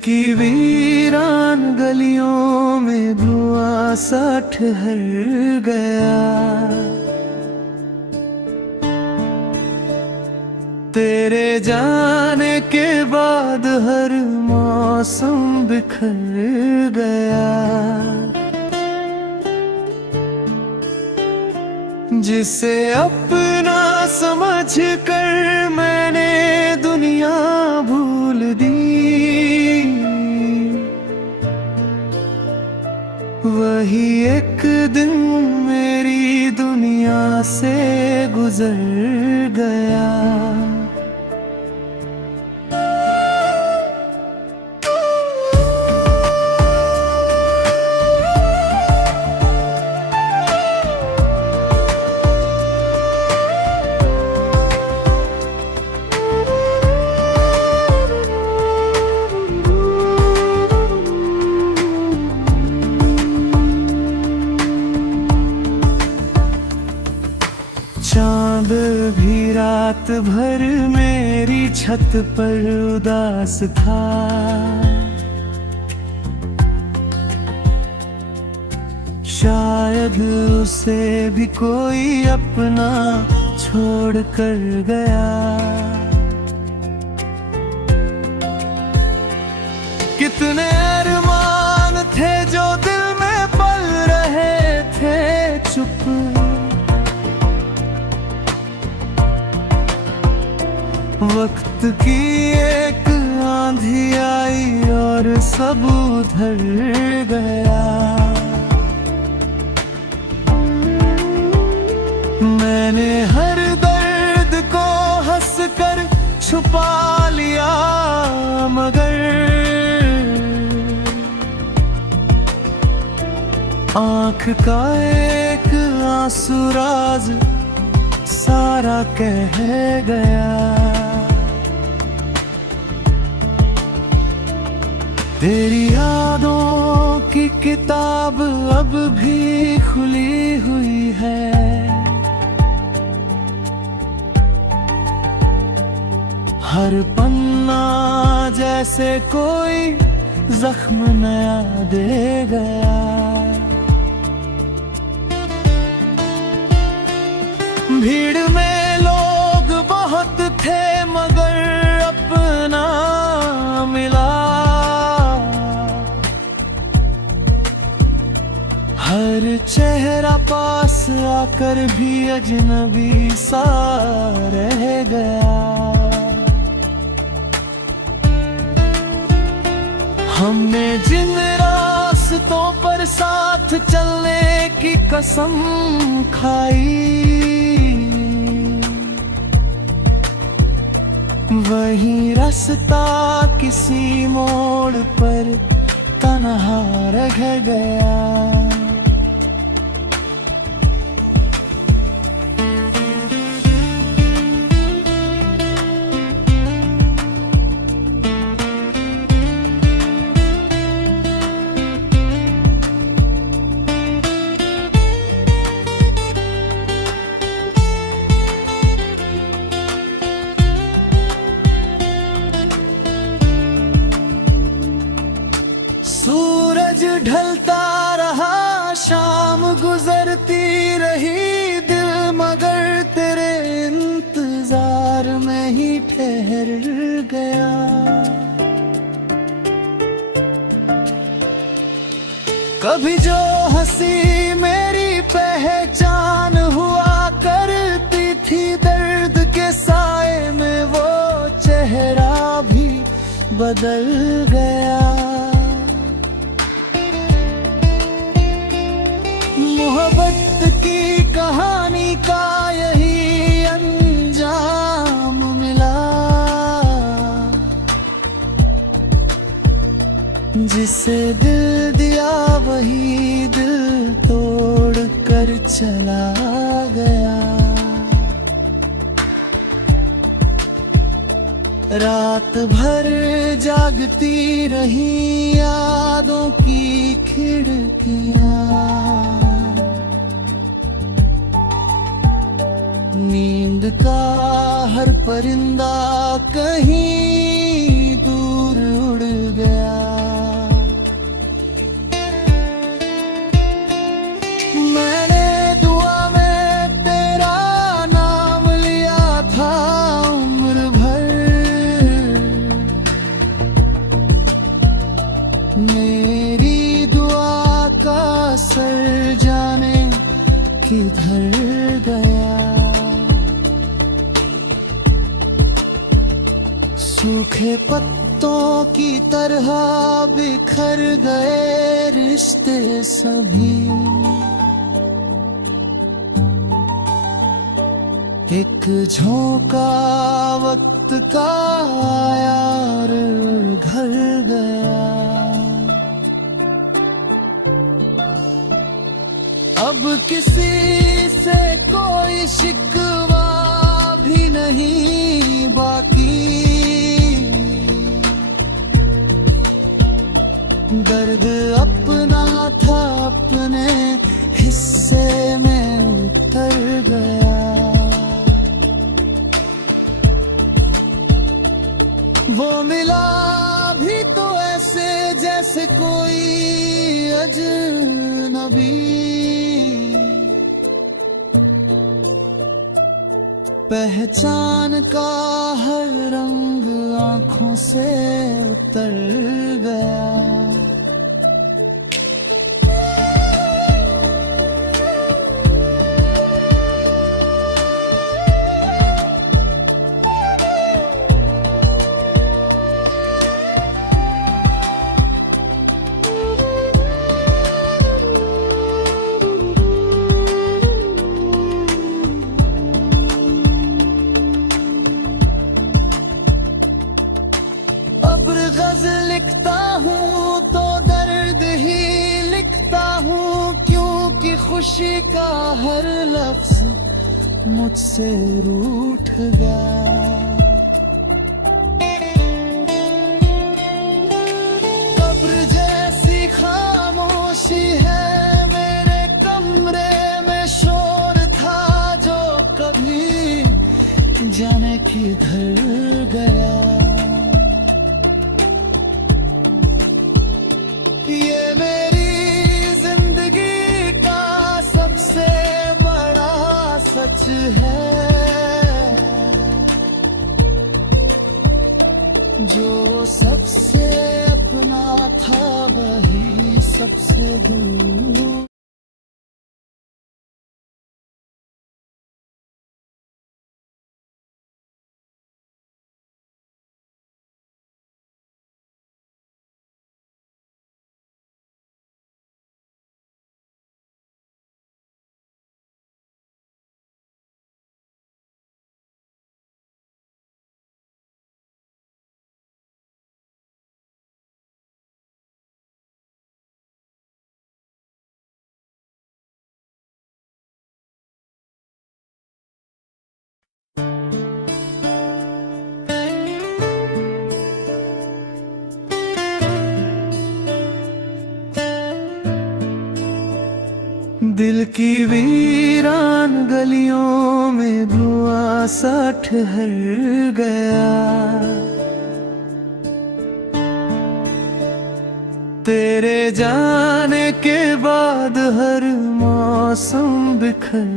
की वीरान गलियों में धुआं सा ठहर गया। तेरे जाने के बाद हर मौसम बिखर गया। जिसे अपना समझ कर मैंने दुनिया भूल दी, वही एक दिन मेरी दुनिया से गुजर गया। चांद भी रात भर मेरी छत पर उदास था। शायद उसे भी कोई अपना छोड़ कर गया। कितने अरमान थे जो दिल में पल रहे थे चुप। वक्त की एक आंधी आई और सब उधर गया। मैंने हर दर्द को हंस कर छुपा लिया, मगर आँख का एक आंसू राज सारा कह गया। तेरी यादों की किताब अब भी खुली हुई है। हर पन्ना जैसे कोई जख्म नया दे गया। भीड़ में लोग बहुत थे मगर अपना मिला। हर चेहरा पास आकर भी अजनबी सा रह गया। हमने जिन रास्तों पर साथ चलने की कसम खाई, वही रास्ता किसी मोड़ पर तन्हा रह गया। सूरज ढलता रहा, शाम गुजरती रही, दिल मगर तेरे इंतजार में ही ठहर गया। कभी जो हंसी मेरी पहचान हुआ करती थी, दर्द के साए में वो चेहरा भी बदल गया। मोहब्बत की कहानी का यही अंजाम मिला। जिसे दिल दिया वही दिल तोड़ कर चला गया। रात भर जागती रही यादों की खिड़कियां। नींद का हर परिंदा कहीं दूर उड़ गया। सर जाने किधर गया। सूखे पत्तों की तरह बिखर गए रिश्ते सभी। एक झोंका वक्त का आया और घर गया। अब किसी से कोई शिकवा भी नहीं बाकी। दर्द अपना था अपने हिस्से में उतर गया। वो मिला भी तो ऐसे जैसे कोई अजनबी। पहचान का हर रंग आंखों से उतर गया। गज़ल लिखता हूँ तो दर्द ही लिखता हूँ, क्योंकि खुशी का हर लफ्ज़ मुझसे रूठ गया। कब्र जैसी खामोशी है मेरे कमरे में, शोर था जो कभी जाने किधर गया। ये मेरी जिंदगी का सबसे बड़ा सच है, जो सबसे अपना था वही सबसे दूर। दिल की वीरान गलियों में धुआं सा ठहर गया। तेरे जाने के बाद हर मौसम बिखर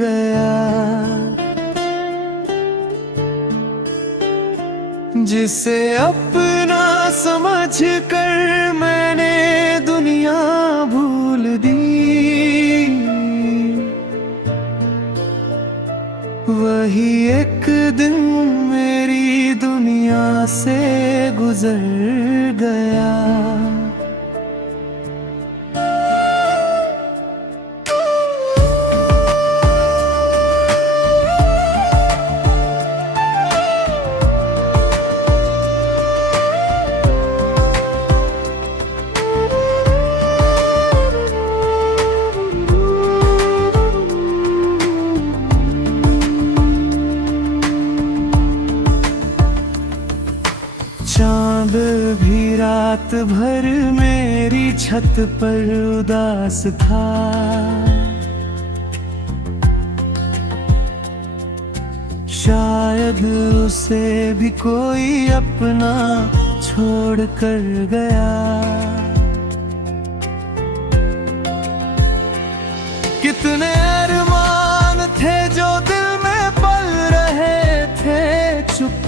गया। जिसे अपना समझ कर मैंने दुनिया भूल दी, वही एक दिन मेरी दुनिया से गुजर गया। चांद भी रात भर मेरी छत पर उदास था। शायद उसे भी कोई अपना छोड़ कर गया। कितने अरमान थे जो दिल में पल रहे थे चुप।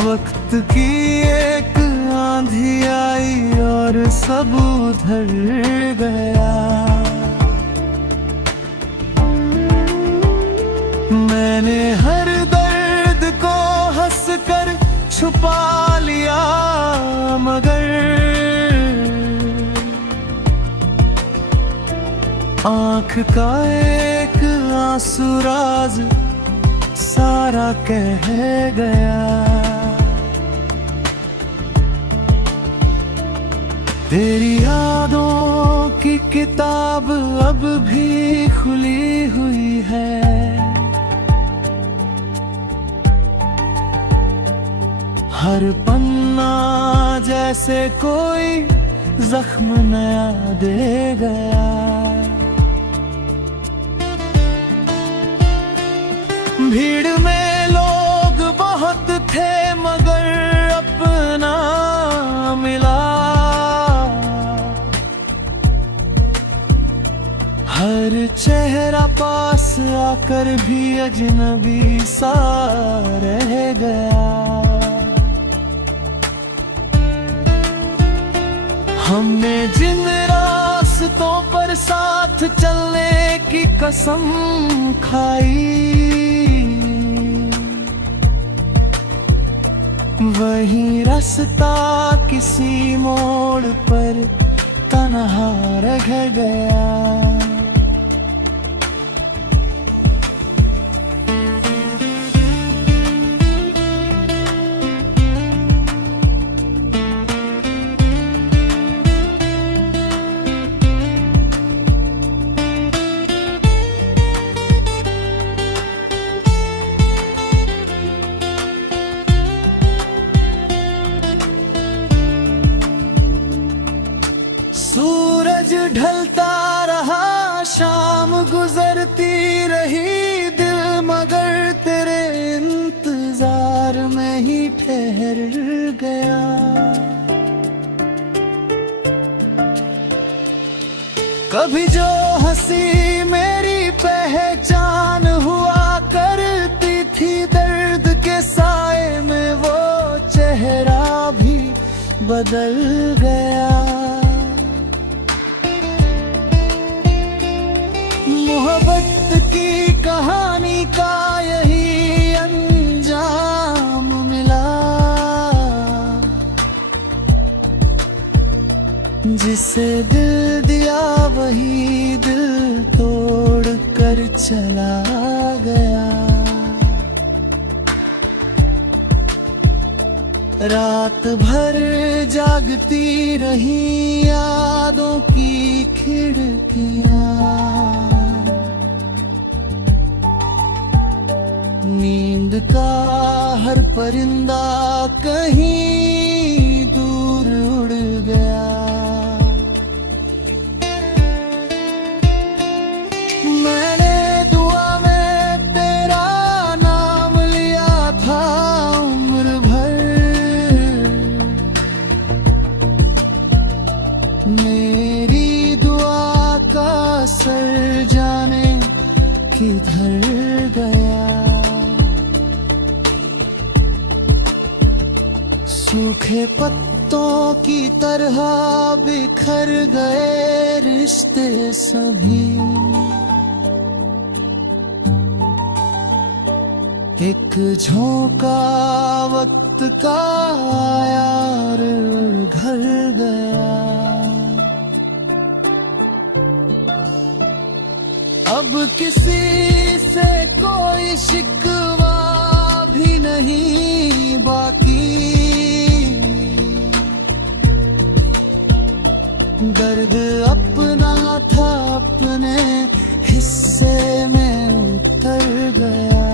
वक्त की एक आंधी सब उधर गया। मैंने हर दर्द को हंस कर छुपा लिया, मगर आँख का एक आंसू राज सारा कह गया। तेरी यादों की किताब अब भी खुली हुई है, हर पन्ना जैसे कोई जख्म नया दे गया। भीड़ में लोग बहुत थे मगर अपना मिला, हर चेहरा पास आकर भी अजनबी सा रह गया। हमने जिन रास्तों पर साथ चलने की कसम खाई, वही रास्ता किसी मोड़ पर तन्हा रह गया। सूरज ढलता रहा, शाम गुजरती रही, दिल मगर तेरे इंतजार में ही ठहर गया। कभी जो हंसी मेरी पहचान हुआ करती थी, दर्द के साए में वो चेहरा भी बदल गया। मोहब्बत की कहानी का यही अंजाम मिला, जिसे दिल दिया वही दिल तोड़ कर चला गया। रात भर जागती रही यादों की खिड़कियां, नींद का हर परिंदा कहीं दूर उड़ गया। मैंने दुआ में तेरा नाम लिया था उम्र भर, मेरी दुआ का असर जाने किधर गया। सूखे पत्तों की तरह बिखर गए रिश्ते सभी, एक झोंका वक्त का आया और घर गया। अब किसी से कोई शिकवा भी नहीं बाकी, दर्द अपना था अपने हिस्से में उतर गया।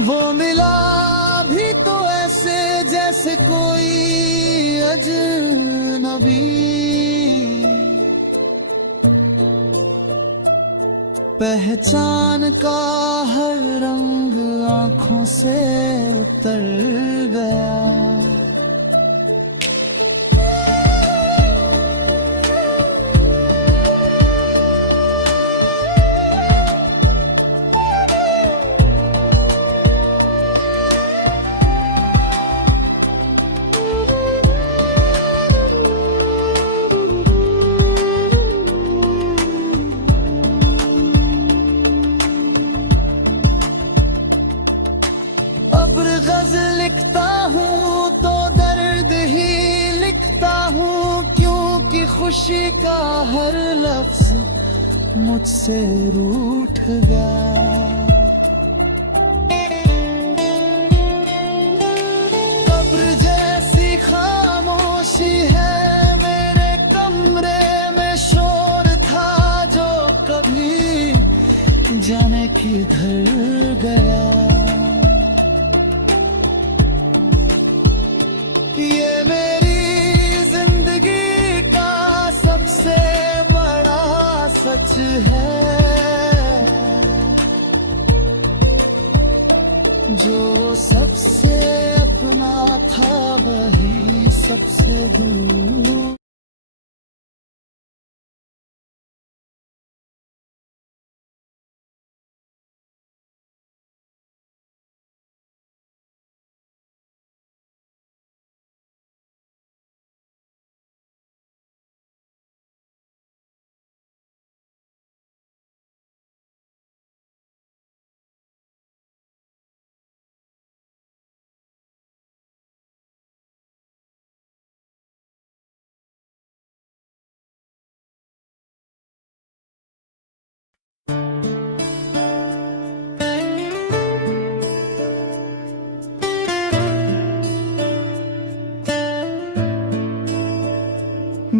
वो मिला भी तो ऐसे जैसे कोई अजनबी, पहचान का हर रंग आंखों से उतर गया। गज़ल लिखता हूँ तो दर्द ही लिखता हूँ, क्योंकि खुशी का हर लफ्ज़ मुझसे रूठ गया। कब्र जैसी खामोशी है मेरे कमरे में, शोर था जो कभी जाने किधर गया। ये मेरी जिंदगी का सबसे बड़ा सच है, जो सबसे अपना था वही सबसे दूर।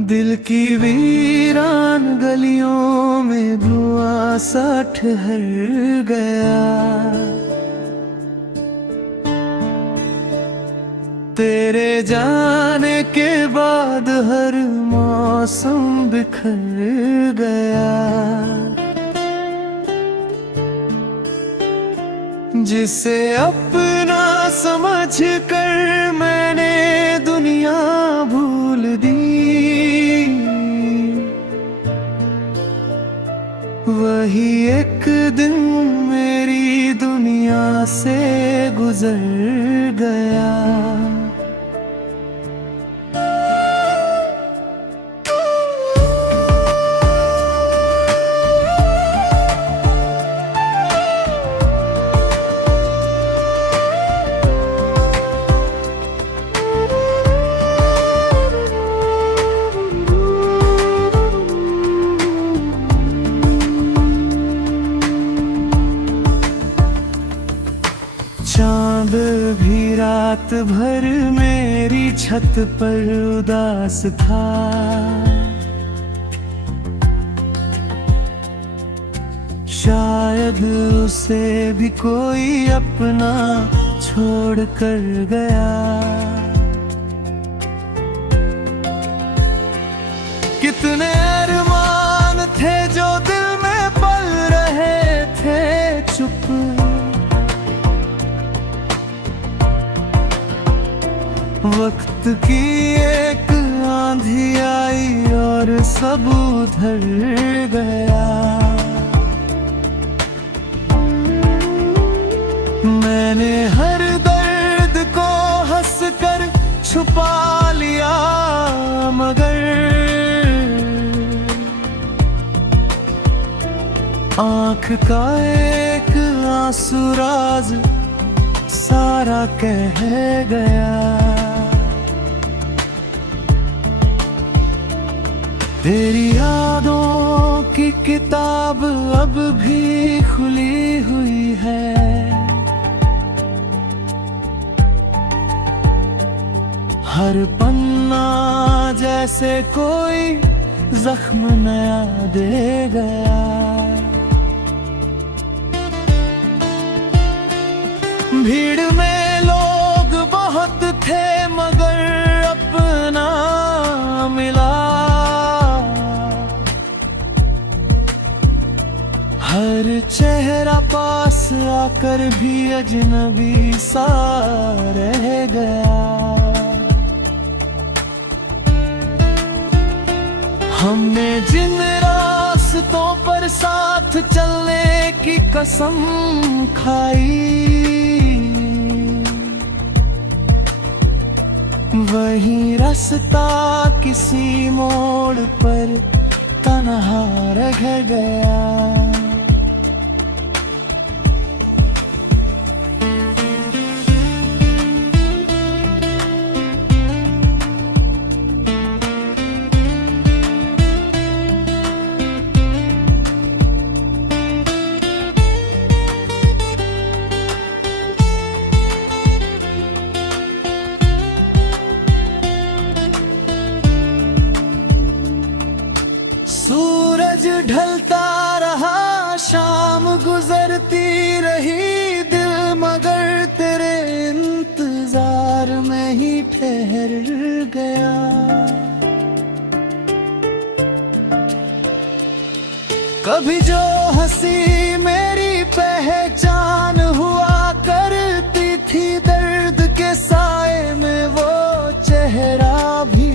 दिल की वीरान गलियों में धुआं सा ठहर गया। तेरे जाने के बाद हर मौसम बिखर गया। जिसे अपना समझ कर मैंने दुनिया भूल दी, वही एक दिन मेरी दुनिया से गुजर गया। चांद भी रात भर मेरी छत पर उदास था। शायद उसे भी कोई अपना छोड़ कर गया। कितने अरमान थे जो दिल में पल रहे थे चुप। वक्त की एक आंधी आई और सब उधर गया। मैंने हर दर्द को हंस कर छुपा लिया, मगर आँख का एक आंसू राज सारा कह गया। तेरी यादों की किताब अब भी खुली हुई है। हर पन्ना जैसे कोई जख्म नया दे गया। भीड़ में लोग बहुत थे मगर अपना मिला। हर चेहरा पास आकर भी अजनबी सा रह गया। हमने जिन रास्तों पर साथ चलने की कसम खाई, वही रास्ता किसी मोड़ पर तन्हा रह गया। ठहर गया। कभी जो हंसी मेरी पहचान हुआ करती थी, दर्द के साए में वो चेहरा भी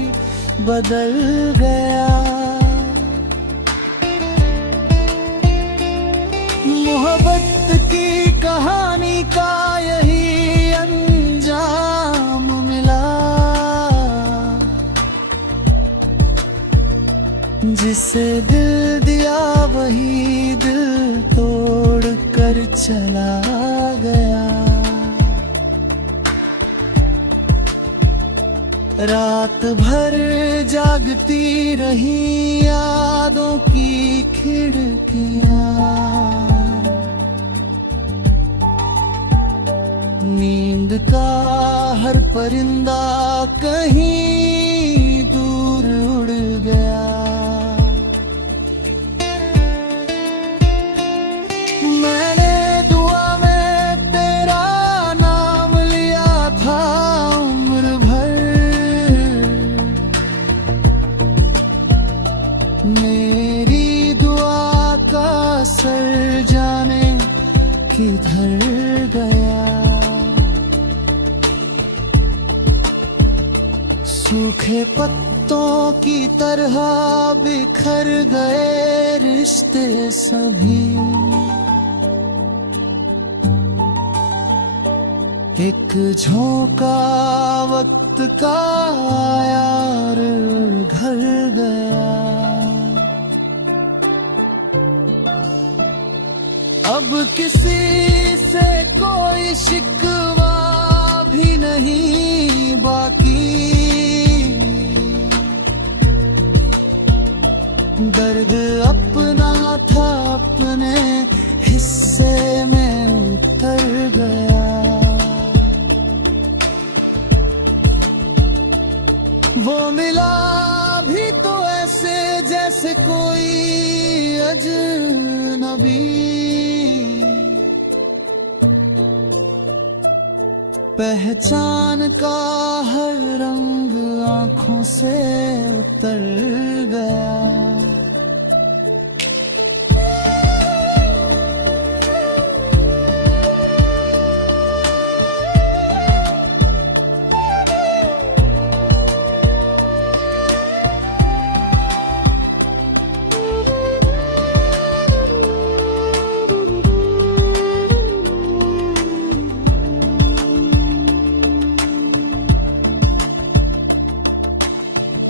बदल गया। मोहब्बत की कहानी का यही अंजाम मिला। जिसे दिल दिया वही दिल तोड़ कर चला गया। रात भर जागती रही यादों की खिड़कियां। नींद का हर परिंदा कहीं दूर उड़ गया। मैंने दुआ में तेरा नाम लिया था उम्र भर। मेरी दुआ का असर जाने किधर गया। सूखे पत्तों की तरह बिखर गए रिश्ते सभी। एक झोंका वक्त का आया और घर गया। अब किसी से कोई शिकवा भी नहीं बाकी। दर्द अपना था अपने हिस्से में उतर गया। वो मिला भी तो ऐसे जैसे कोई अजनबी। पहचान का हर रंग आंखों से उतर गया।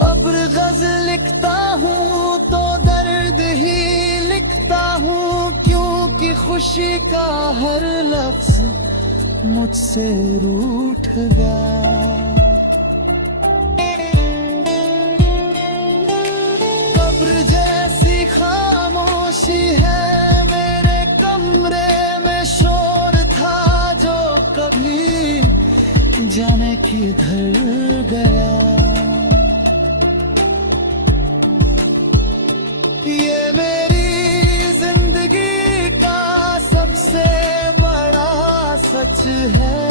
अब गज़ल लिखता हूँ तो दर्द ही लिखता हूँ, क्योंकि खुशी का हर लफ्ज़ मुझसे रूठ गया। कब्र जैसी खामोशी है मेरे कमरे में, शोर था जो कभी जाने किधर गया। ये मेरी जिंदगी का सबसे बड़ा सच है,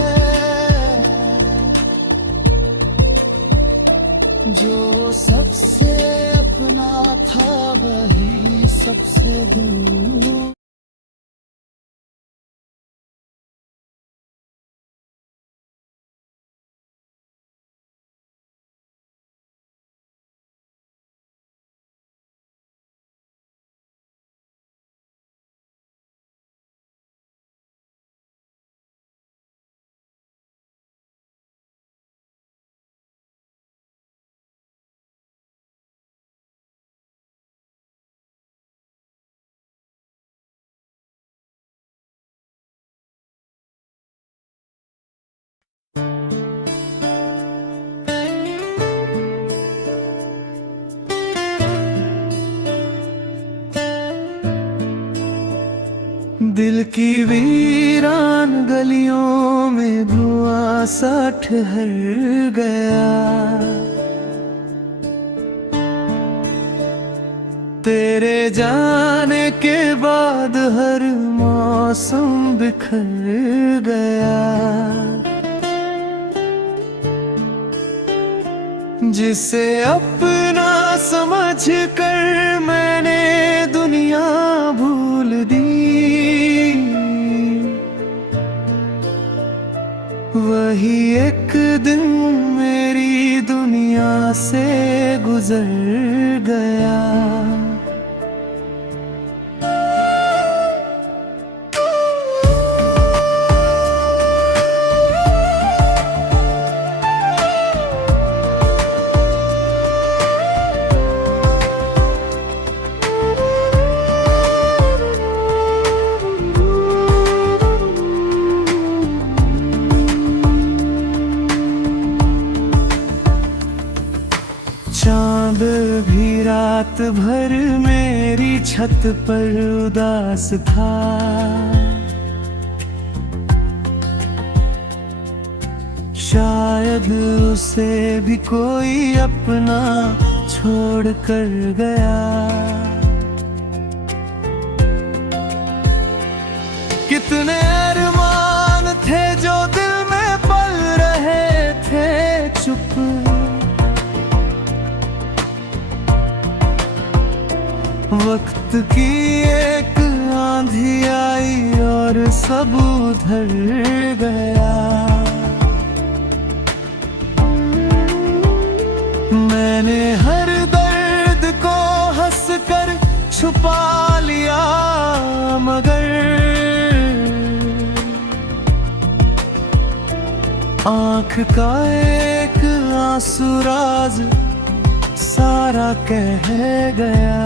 जो सबसे अपना था वही सबसे दूर। दिल की वीरान गलियों में धुआं सा ठहर गया। तेरे जाने के बाद हर मौसम बिखर गया। जिसे अपना समझ कर मैंने दुनिया भूल दी, वही एक दिन मेरी दुनिया से गुजर गया। चांद भी रात भर मेरी छत पर उदास था, शायद उसे भी कोई अपना छोड़ कर गया। कितने अरमान थे जो दिल में पल रहे थे चुप, वक्त की एक आंधी आई और सब उधर गया। मैंने हर दर्द को हंस कर छुपा लिया, मगर आँख का एक आंसू राज सारा कह गया।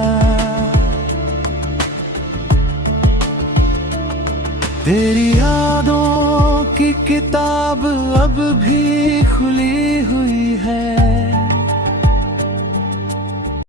तेरी यादों की किताब अब भी खुली